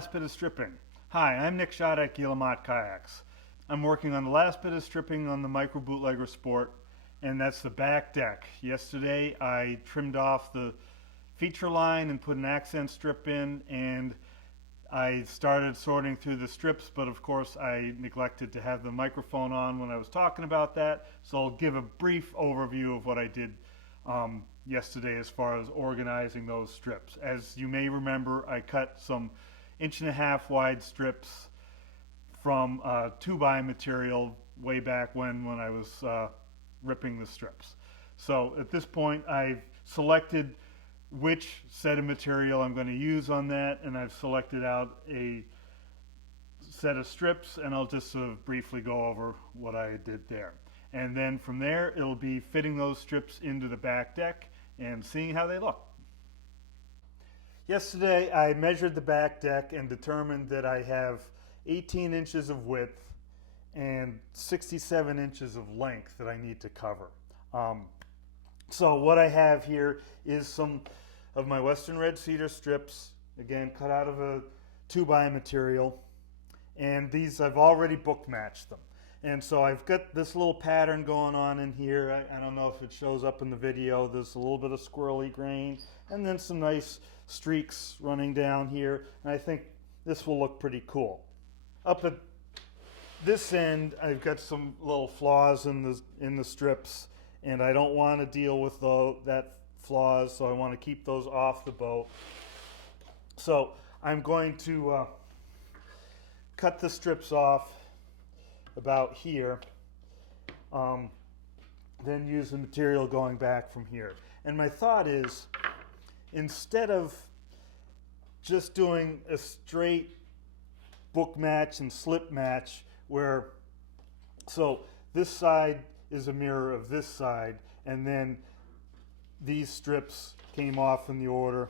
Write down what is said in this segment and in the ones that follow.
last bit of stripping. Hi, I'm Nick Schade at Guillemot Kayaks. I'm working on the last bit of stripping on the microBootlegger Sport, and that's the back deck. Yesterday I trimmed off the feature line and put an accent strip in, and I started sorting through the strips, but of course I neglected to have the microphone on when I was talking about that, so I'll give a brief overview of what I did yesterday as far as organizing those strips. As you may remember, I cut some 1.5 inch wide strips from 2x material way back when I was ripping the strips. So at this point I've selected which set of material I'm going to use on that, and I've selected out a set of strips, and I'll just sort of briefly go over what I did there. And then from there it'll be fitting those strips into the back deck and seeing how they look. Yesterday I measured the back deck and determined that I have 18 inches of width and 67 inches of length that I need to cover. So what I have here is some of my Western red cedar strips, again cut out of a 2x material, and these I've already book matched them. And so I've got this little pattern going on in here. I don't know if it shows up in the video. There's a little bit of squirrely grain and then some nice streaks running down here, and I think this will look pretty cool. Up at this end I've got some little flaws in the strips, and I don't want to deal with that flaws, so I want to keep those off the boat. So I'm going to cut the strips off about here, then use the material going back from here. And my thought is, instead of just doing a straight book match and slip match where, so this side is a mirror of this side, and then these strips came off in the order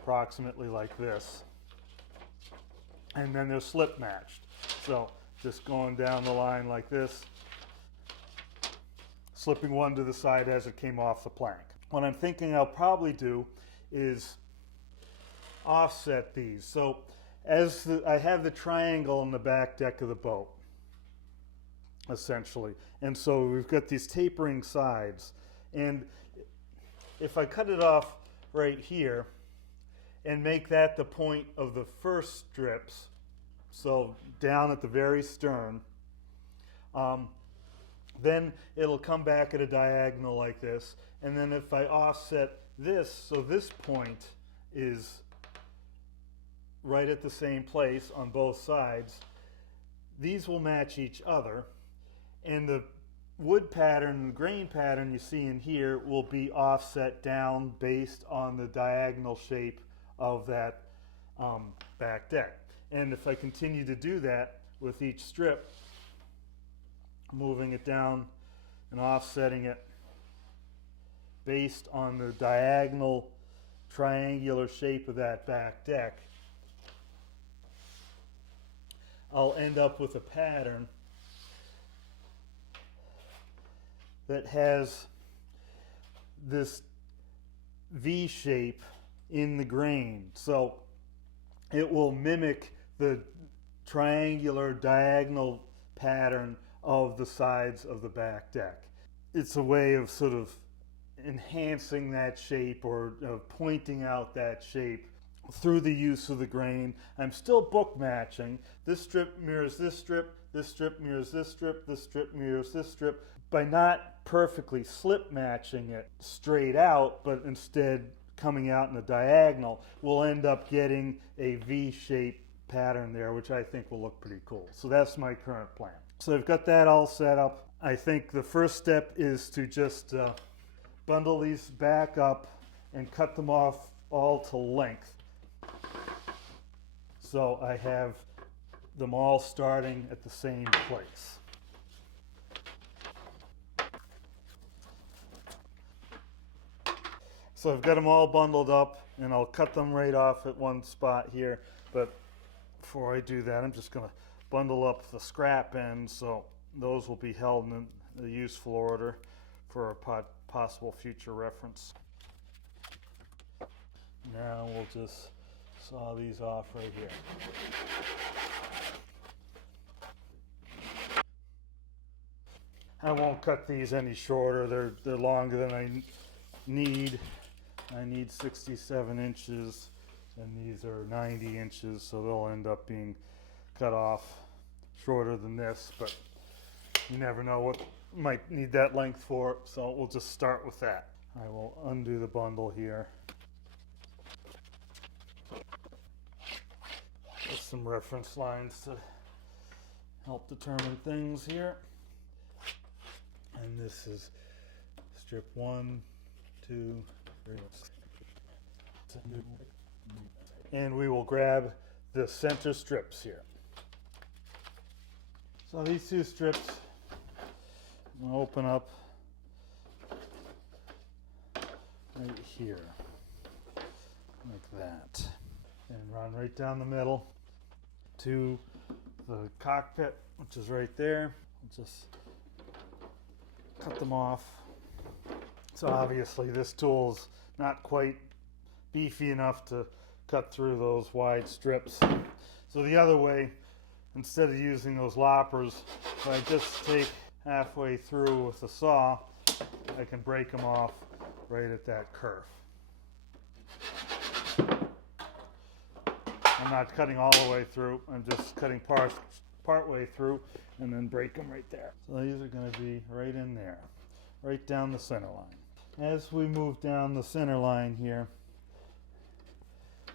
approximately like this, and then they're slip matched. So just going down the line like this, slipping one to the side as it came off the plank. What I'm thinking I'll probably do is offset these. So as I have the triangle on the back deck of the boat, essentially, and so we've got these tapering sides, and if I cut it off right here and make that the point of the first strips, so down at the very stern, then it'll come back at a diagonal like this, and then if I offset this, so this point is right at the same place on both sides, these will match each other, and the wood pattern and the grain pattern you see in here will be offset down based on the diagonal shape of that back deck. And if I continue to do that with each strip, moving it down and offsetting it based on the diagonal triangular shape of that back deck, I'll end up with a pattern that has this V shape in the grain. So it will mimic the triangular diagonal pattern of the sides of the back deck. It's a way of sort of enhancing that shape, or pointing out that shape through the use of the grain. I'm still book matching. This strip mirrors this strip mirrors this strip, this strip mirrors this strip. By not perfectly slip matching it straight out, but instead coming out in a diagonal, we'll end up getting a V-shaped pattern there, which I think will look pretty cool. So that's my current plan. So I've got that all set up. I think the first step is to just bundle these back up and cut them off all to length. So I have them all starting at the same place. So I've got them all bundled up, and I'll cut them right off at one spot here. But before I do that, I'm just going to bundle up the scrap ends, so those will be held in a useful order for a possible future reference. Now we'll just saw these off right here. I won't cut these any shorter. They're longer than I need. I need 67 inches and these are 90 inches, so they'll end up being cut off shorter than this, but you never know what might need that length for, so we'll just start with that. I will undo the bundle here. Just some reference lines to help determine things here. And this is strip 1, 2, 3. And we will grab the center strips here. So these two strips, I'm going to open up right here, like that, and run right down the middle to the cockpit, which is right there. I'll just cut them off. So obviously this tool's not quite beefy enough to cut through those wide strips. So the other way, instead of using those loppers, if I just take halfway through with the saw, I can break them off right at that kerf. I'm not cutting all the way through, I'm just cutting part way through and then break them right there. So these are going to be right in there, right down the center line. As we move down the center line here,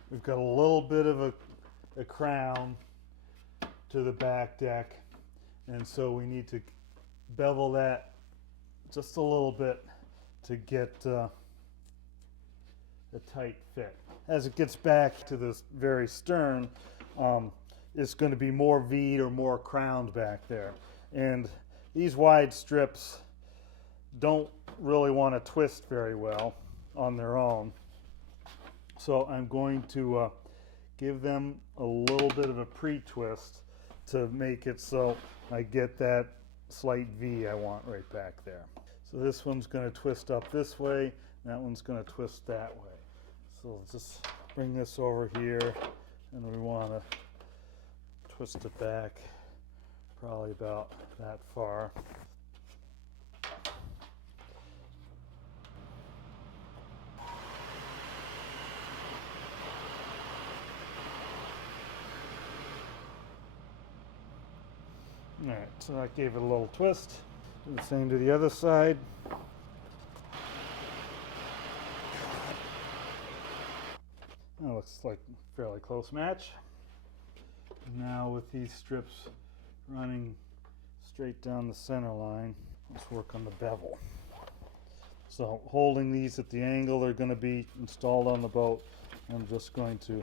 we've got a little bit of a crown to the back deck, and so we need to bevel that just a little bit to get a tight fit. As it gets back to the very stern, it's going to be more V'd or more crowned back there, and these wide strips don't really want to twist very well on their own, so I'm going to give them a little bit of a pre-twist to make it so I get that slight V I want right back there. So this one's going to twist up this way, that one's going to twist that way. So let's just bring this over here, and we want to twist it back probably about that far. Alright, so that gave it a little twist. Do the same to the other side. That looks like a fairly close match. Now with these strips running straight down the center line, let's work on the bevel. So holding these at the angle they're going to be installed on the boat, I'm just going to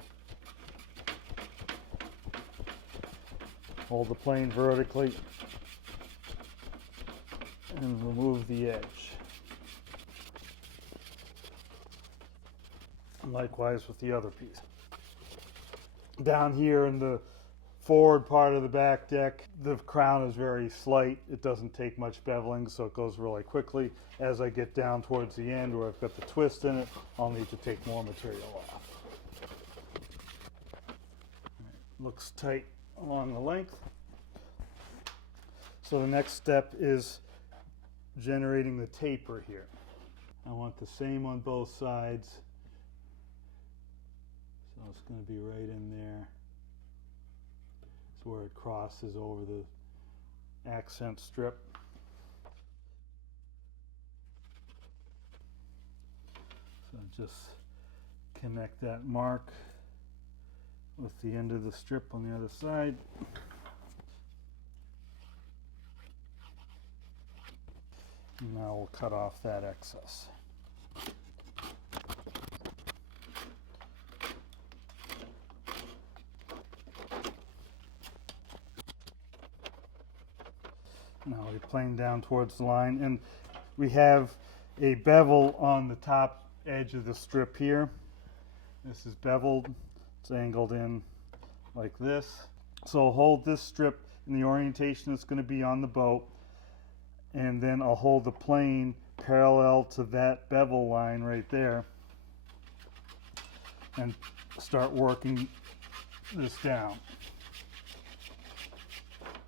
hold the plane vertically and remove the edge. Likewise with the other piece. Down here in the forward part of the back deck, the crown is very slight. It doesn't take much beveling, so it goes really quickly. As I get down towards the end where I've got the twist in it, I'll need to take more material off. Looks tight along the length. So the next step is generating the taper here. I want the same on both sides. So it's going to be right in there. It's where it crosses over the accent strip. So just connect that mark with the end of the strip on the other side. Now we'll cut off that excess. Now we plane down towards the line, and we have a bevel on the top edge of the strip here. This is beveled, it's angled in like this. So I'll hold this strip in the orientation it's going to be on the boat, and then I'll hold the plane parallel to that bevel line right there and start working this down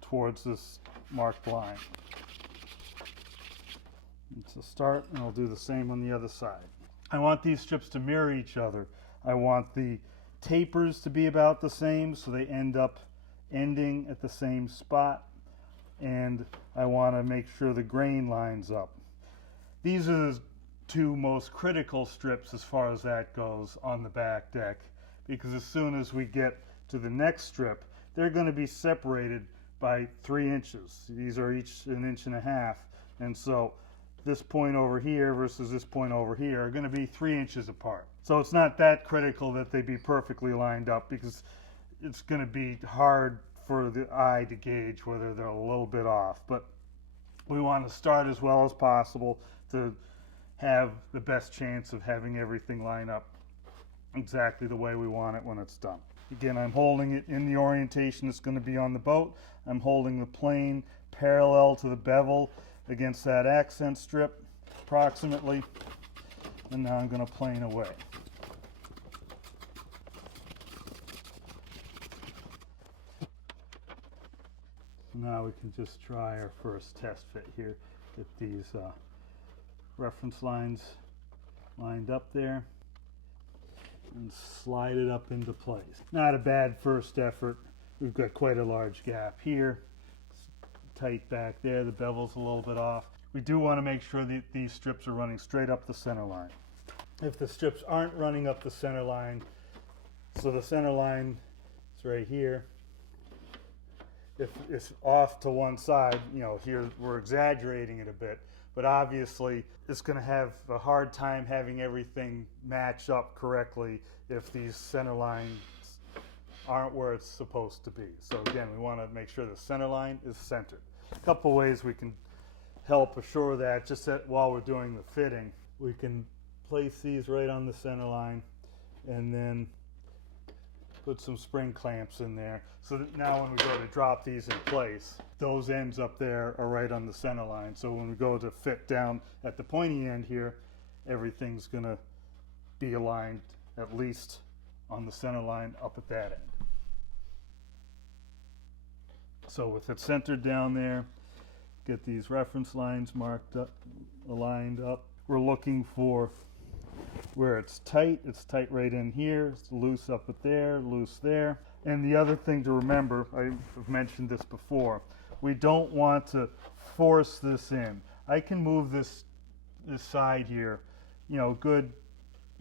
towards this marked line. It's a start, and I'll do the same on the other side. I want these strips to mirror each other. I want the tapers to be about the same so they end up ending at the same spot, and I want to make sure the grain lines up. These are the two most critical strips as far as that goes on the back deck, because as soon as we get to the next strip, they're going to be separated by 3 inches. These are each 1.5 inches, and so this point over here versus this point over here are going to be 3 inches apart. So it's not that critical that they be perfectly lined up, because it's going to be hard for the eye to gauge whether they're a little bit off. But we want to start as well as possible to have the best chance of having everything line up exactly the way we want it when it's done. Again, I'm holding it in the orientation it's going to be on the boat. I'm holding the plane parallel to the bevel against that accent strip approximately, and now I'm going to plane away. So now we can just try our first test fit here. Get these reference lines lined up there and slide it up into place. Not a bad first effort. We've got quite a large gap here. It's tight back there. The bevel's a little bit off. We do want to make sure that these strips are running straight up the center line. If the strips aren't running up the center line, so the center line is right here. If it's off to one side, you know, here we're exaggerating it a bit, but obviously it's going to have a hard time having everything match up correctly if these center lines aren't where it's supposed to be. So again, we want to make sure the center line is centered. A couple ways we can help assure that, just that while we're doing the fitting, we can place these right on the center line and then put some spring clamps in there, so that now when we go to drop these in place, those ends up there are right on the center line. So when we go to fit down at the pointy end here, everything's going to be aligned at least on the center line up at that end. So with it centered down there, get these reference lines marked up, aligned up. We're looking for where it's tight right in here, it's loose up at there, loose there. And the other thing to remember, I've mentioned this before, we don't want to force this in. I can move this side here, you know, a good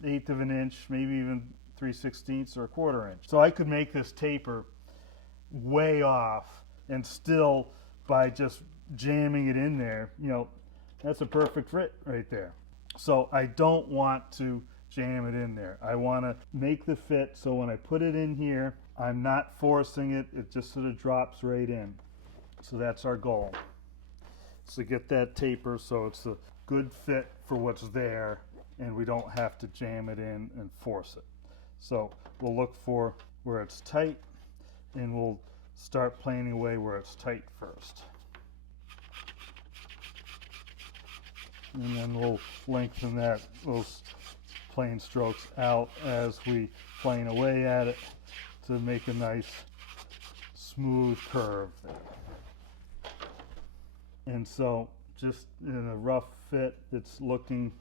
1/8 of an inch, maybe even 3/16 or 1/4 inch. So I could make this taper way off, and still by just jamming it in there, you know, that's a perfect fit right there. So I don't want to jam it in there. I want to make the fit so when I put it in here, I'm not forcing it, it just sort of drops right in. So that's our goal. So get that taper so it's a good fit for what's there and we don't have to jam it in and force it. So we'll look for where it's tight and we'll start planing away where it's tight first. And then we'll lengthen those plane strokes out as we plane away at it to make a nice smooth curve there. And so just in a rough fit, it's looking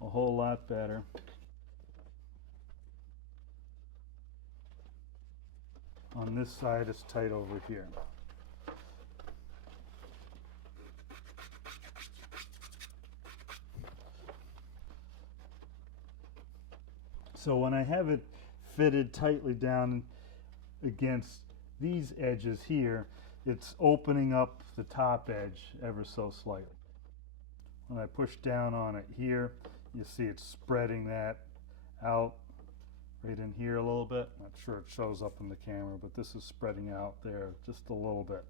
a whole lot better. On this side, it's tight over here. So when I have it fitted tightly down against these edges here, it's opening up the top edge ever so slightly. When I push down on it here, you see it's spreading that out right in here a little bit. Not sure it shows up in the camera, but this is spreading out there just a little bit.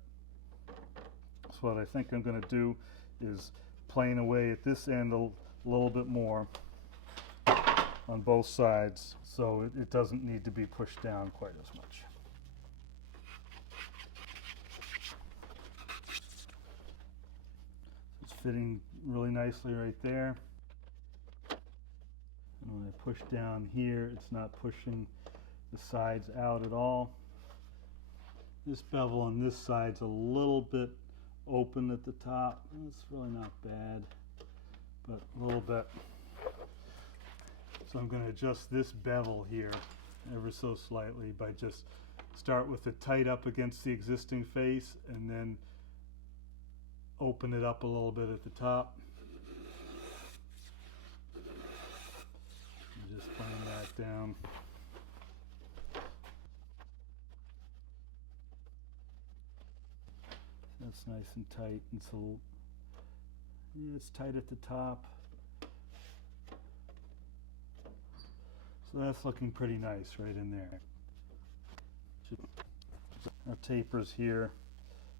So what I think I'm going to do is plane away at this end a little bit more on both sides, so it doesn't need to be pushed down quite as much. It's fitting really nicely right there. And when I push down here, it's not pushing the sides out at all. This bevel on this side's a little bit open at the top. It's really not bad, but a little bit. So I'm going to adjust this bevel here ever so slightly by just start with it tight up against the existing face and then open it up a little bit at the top. And just playing that down. That's nice and tight, and so yeah, it's tight at the top. So that's looking pretty nice right in there. Our tapers here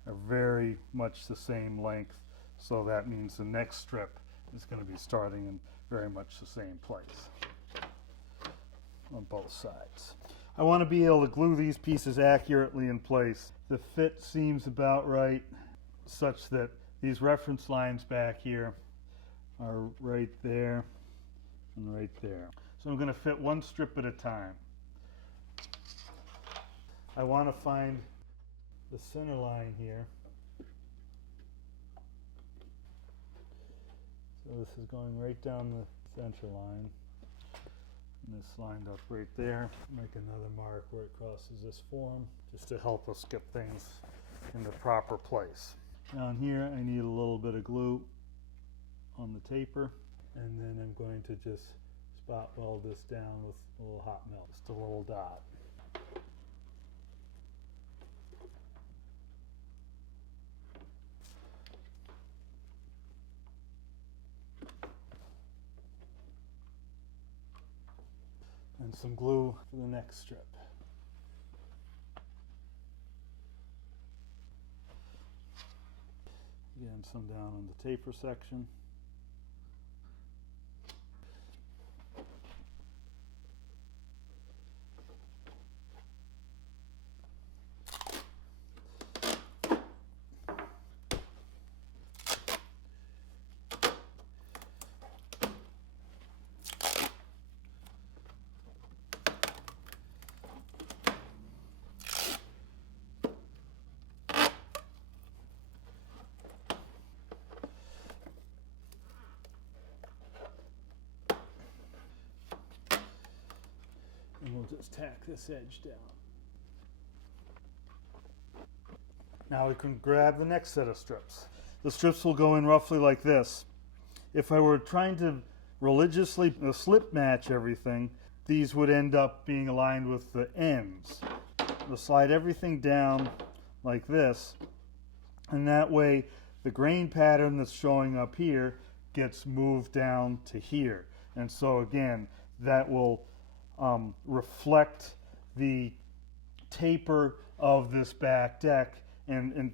are very much the same length, so that means the next strip is going to be starting in very much the same place on both sides. I want to be able to glue these pieces accurately in place. The fit seems about right, such that these reference lines back here are right there and right there. So I'm going to fit one strip at a time. I want to find the center line here. So this is going right down the center line. And this lined up right there. Make another mark where it crosses this form, just to help us get things in the proper place. Down here I need a little bit of glue on the taper, and then I'm going to just spot weld this down with a little hot melt, just a little dot. And some glue for the next strip. Again, some down on the taper section. And we'll just tack this edge down. Now we can grab the next set of strips. The strips will go in roughly like this. If I were trying to religiously slip match everything, these would end up being aligned with the ends. We'll slide everything down like this, and that way the grain pattern that's showing up here gets moved down to here. And so again, that will reflect the taper of this back deck and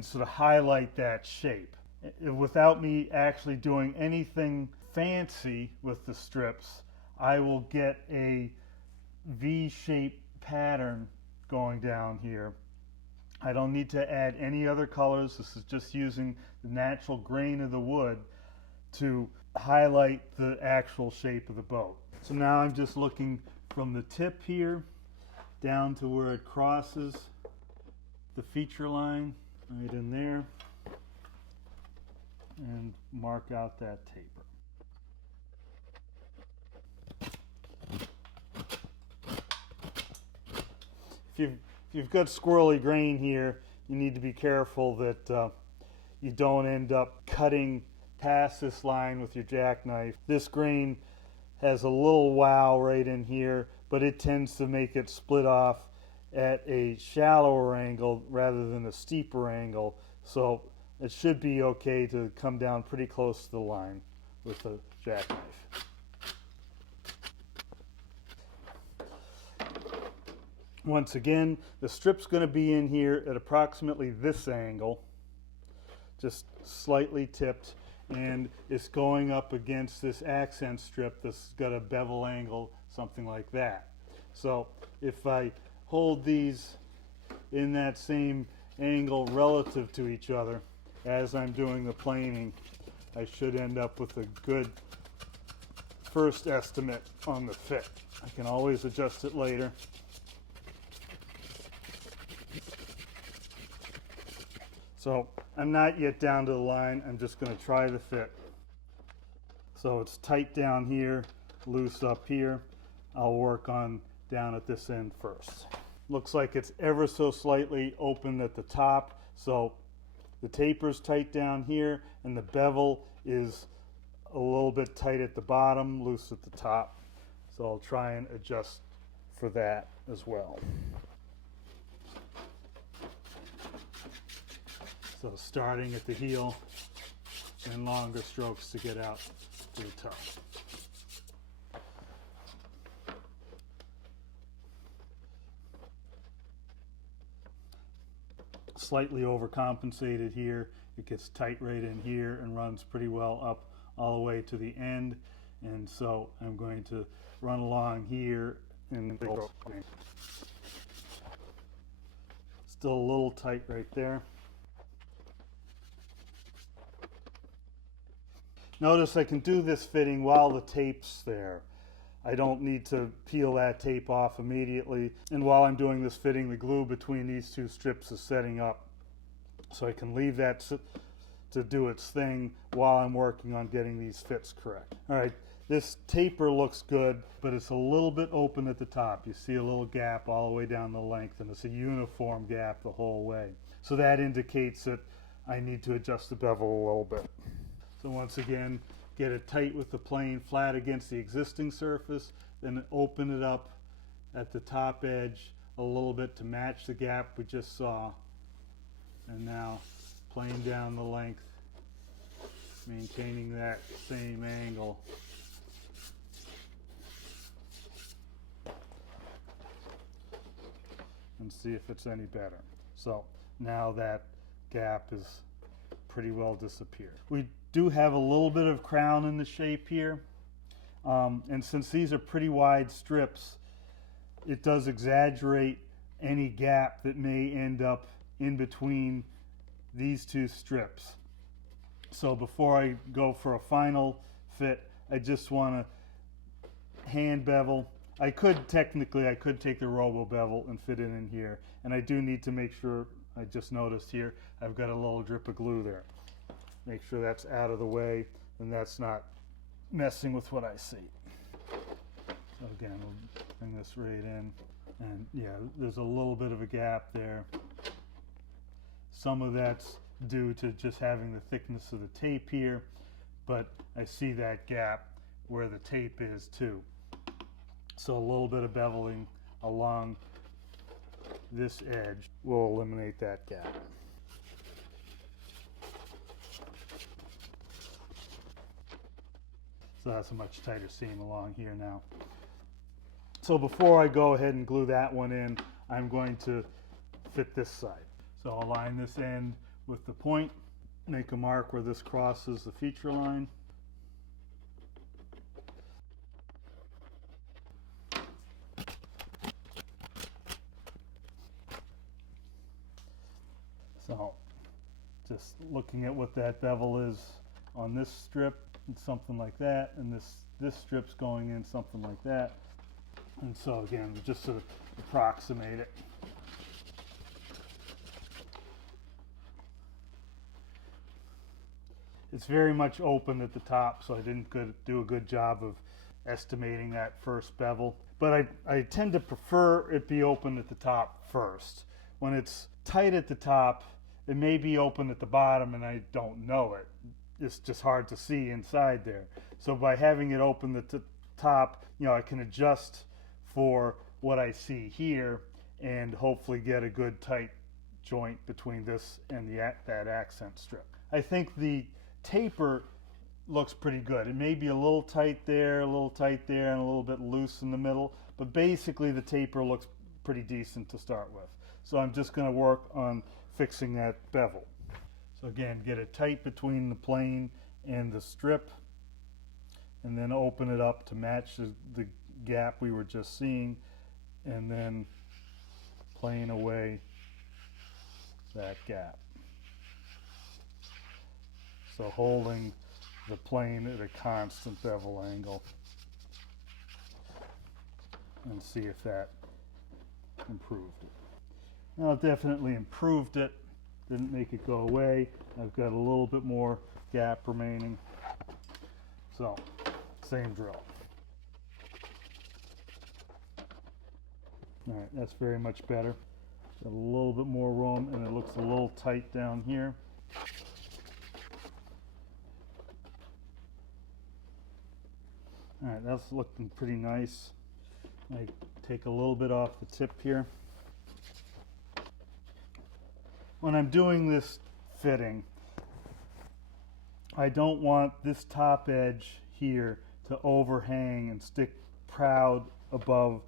sort of highlight that shape. Without me actually doing anything fancy with the strips, I will get a V-shaped pattern going down here. I don't need to add any other colors. This is just using the natural grain of the wood to highlight the actual shape of the boat. So now I'm just looking from the tip here down to where it crosses the feature line right in there, and mark out that taper. If you've got squirrely grain here, you need to be careful that you don't end up cutting past this line with your jackknife. This grain has a little wow right in here, but it tends to make it split off at a shallower angle rather than a steeper angle, so it should be okay to come down pretty close to the line with the jackknife. Once again, the strip's going to be in here at approximately this angle, just slightly tipped, and it's going up against this accent strip that's got a bevel angle, something like that. So if I hold these in that same angle relative to each other as I'm doing the planing, I should end up with a good first estimate on the fit. I can always adjust it later. So I'm not yet down to the line. I'm just going to try the fit. So it's tight down here, loose up here. I'll work on down at this end first. Looks like it's ever so slightly open at the top. So the taper's tight down here and the bevel is a little bit tight at the bottom, loose at the top. So I'll try and adjust for that as well. So starting at the heel and longer strokes to get out to the toe. Slightly overcompensated here. It gets tight right in here and runs pretty well up all the way to the end. And so I'm going to run along here and still a little tight right there. Notice I can do this fitting while the tape's there. I don't need to peel that tape off immediately. And while I'm doing this fitting, the glue between these two strips is setting up. So I can leave that to do its thing while I'm working on getting these fits correct. All right, this taper looks good, but it's a little bit open at the top. You see a little gap all the way down the length, and it's a uniform gap the whole way. So that indicates that I need to adjust the bevel a little bit. So once again, get it tight with the plane flat against the existing surface, then open it up at the top edge a little bit to match the gap we just saw. And now plane down the length, maintaining that same angle. And see if it's any better. So now that gap is pretty well disappeared. We do have a little bit of crown in the shape here, and since these are pretty wide strips, it does exaggerate any gap that may end up in between these two strips. So before I go for a final fit, I just want to hand bevel. I could take the robo bevel and fit it in here, and I do need to make sure, I just noticed here, I've got a little drip of glue there. Make sure that's out of the way and that's not messing with what I see. So again, we'll bring this right in, and yeah, there's a little bit of a gap there. Some of that's due to just having the thickness of the tape here, but I see that gap where the tape is too. So a little bit of beveling along this edge will eliminate that gap. So that's a much tighter seam along here now. So before I go ahead and glue that one in, I'm going to fit this side. So I'll line this end with the point, make a mark where this crosses the feature line. So just looking at what that bevel is on this strip, it's something like that, and this strip's going in something like that. And so again, just to approximate it. It's very much open at the top, so I didn't do a good job of estimating that first bevel. But I tend to prefer it be open at the top first. When it's tight at the top, it may be open at the bottom and I don't know it. It's just hard to see inside there. So by having it open at the top, you know, I can adjust for what I see here and hopefully get a good tight joint between this and that accent strip. I think the taper looks pretty good. It may be a little tight there, a little tight there, and a little bit loose in the middle, but basically the taper looks pretty decent to start with. So I'm just going to work on fixing that bevel. So again, get it tight between the plane and the strip, and then open it up to match the gap we were just seeing, and then plane away that gap. So holding the plane at a constant bevel angle, and see if that improved it. Well, it definitely improved it. didn't make it go away. I've got a little bit more gap remaining. So, same drill. Alright, that's very much better. Got a little bit more room, and it looks a little tight down here. Alright, that's looking pretty nice. I take a little bit off the tip here. When I'm doing this fitting, I don't want this top edge here to overhang and stick proud above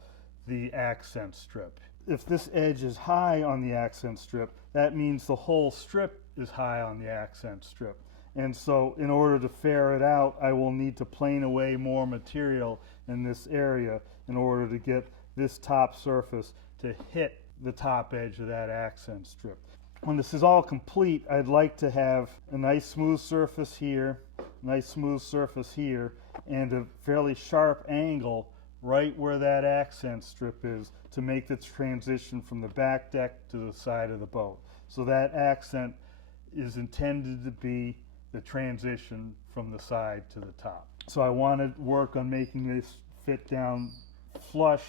the accent strip. If this edge is high on the accent strip, that means the whole strip is high on the accent strip. And so in order to ferret out, I will need to plane away more material in this area in order to get this top surface to hit the top edge of that accent strip. When this is all complete, I'd like to have a nice smooth surface here, nice smooth surface here, and a fairly sharp angle right where that accent strip is to make the transition from the back deck to the side of the boat. So that accent is intended to be the transition from the side to the top. So I want to work on making this fit down flush,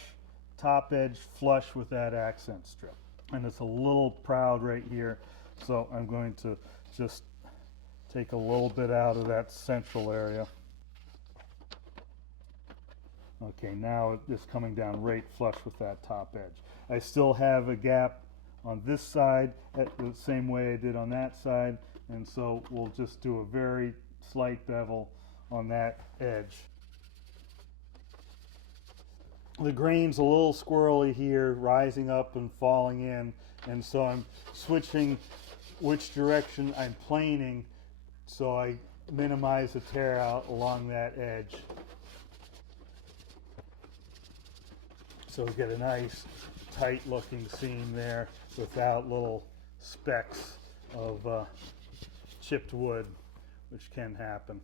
top edge flush with that accent strip. And it's a little proud right here, so I'm going to just take a little bit out of that central area. Okay, now it's coming down right flush with that top edge. I still have a gap on this side the same way I did on that side, and so we'll just do a very slight bevel on that edge. The grain's a little squirrely here, rising up and falling in, and so I'm switching which direction I'm planing so I minimize the tear out along that edge. So we get a nice tight looking seam there without little specks of chipped wood, which can happen.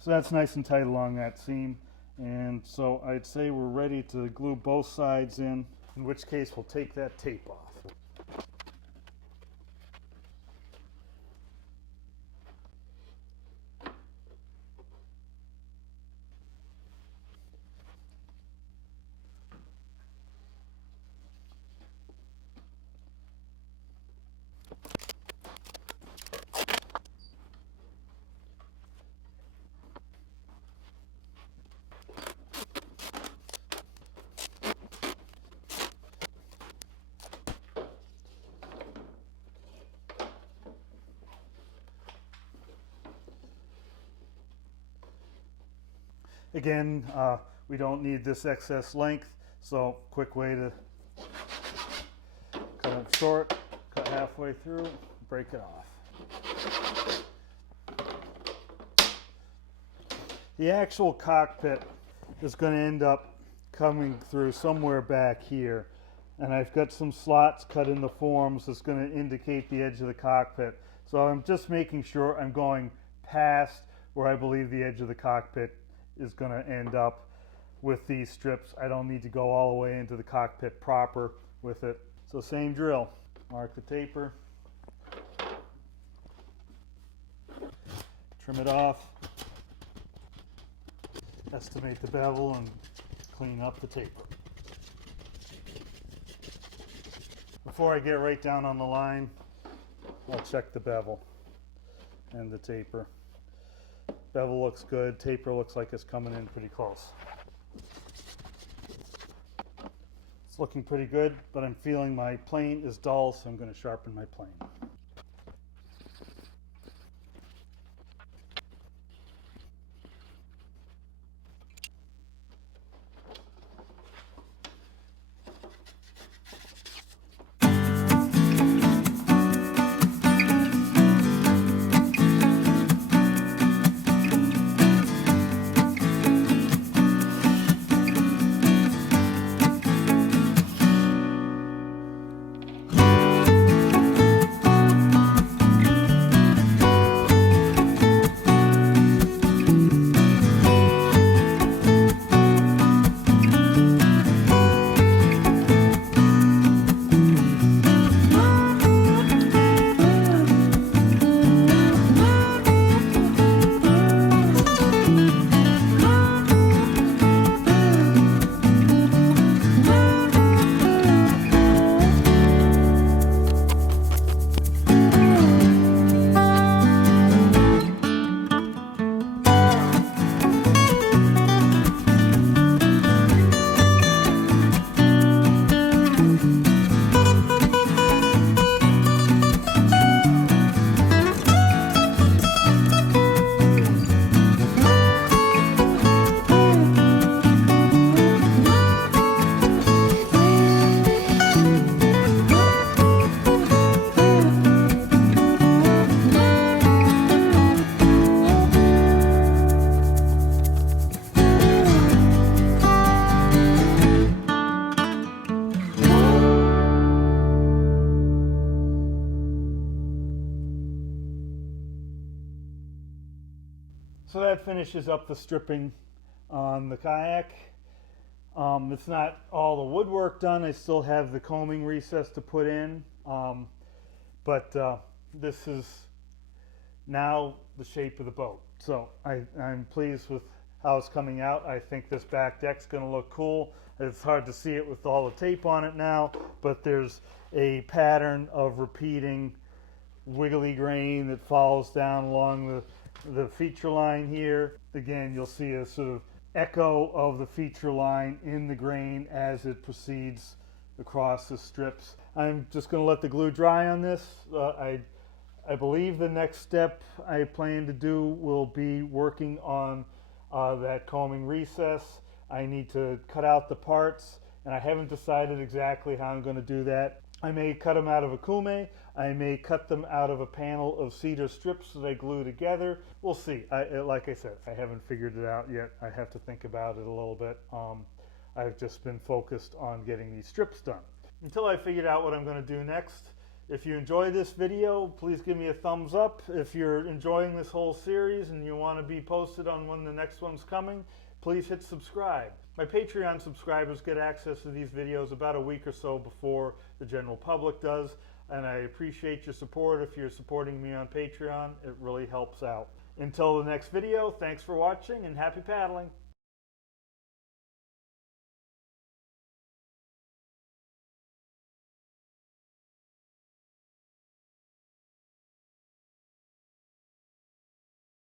So that's nice and tight along that seam, and so I'd say we're ready to glue both sides in which case we'll take that tape off. Again, we don't need this excess length, so quick way to cut it short, cut halfway through, break it off. The actual cockpit is going to end up coming through somewhere back here, and I've got some slots cut in the forms that's going to indicate the edge of the cockpit. So I'm just making sure I'm going past where I believe the edge of the cockpit is going to end up with these strips. I don't need to go all the way into the cockpit proper with it. So same drill. Mark the taper. Trim it off. Estimate the bevel and clean up the taper. Before I get right down on the line, I'll check the bevel and the taper. Bevel looks good, taper looks like it's coming in pretty close. It's looking pretty good, but I'm feeling my plane is dull, so I'm going to sharpen my plane. that finishes up the stripping on the kayak. It's not all the woodwork done. I still have the combing recess to put in, but this is now the shape of the boat. So I'm pleased with how it's coming out. I think this back deck's going to look cool. It's hard to see it with all the tape on it now, but there's a pattern of repeating wiggly grain that follows down along the feature line here. Again, you'll see a sort of echo of the feature line in the grain as it proceeds across the strips. I'm just going to let the glue dry on this. I believe the next step I plan to do will be working on that combing recess. I need to cut out the parts, and I haven't decided exactly how I'm going to do that. I may cut them out of a kume. I may cut them out of a panel of cedar strips that I glue together. We'll see. Like I said, I haven't figured it out yet. I have to think about it a little bit. I've just been focused on getting these strips done. Until I figured out what I'm going to do next, if you enjoy this video, please give me a thumbs up. If you're enjoying this whole series and you want to be posted on when the next one's coming, please hit subscribe. My Patreon subscribers get access to these videos about a week or so before the general public does, and I appreciate your support. If you're supporting me on Patreon, it really helps out. Until the next video, thanks for watching and happy paddling.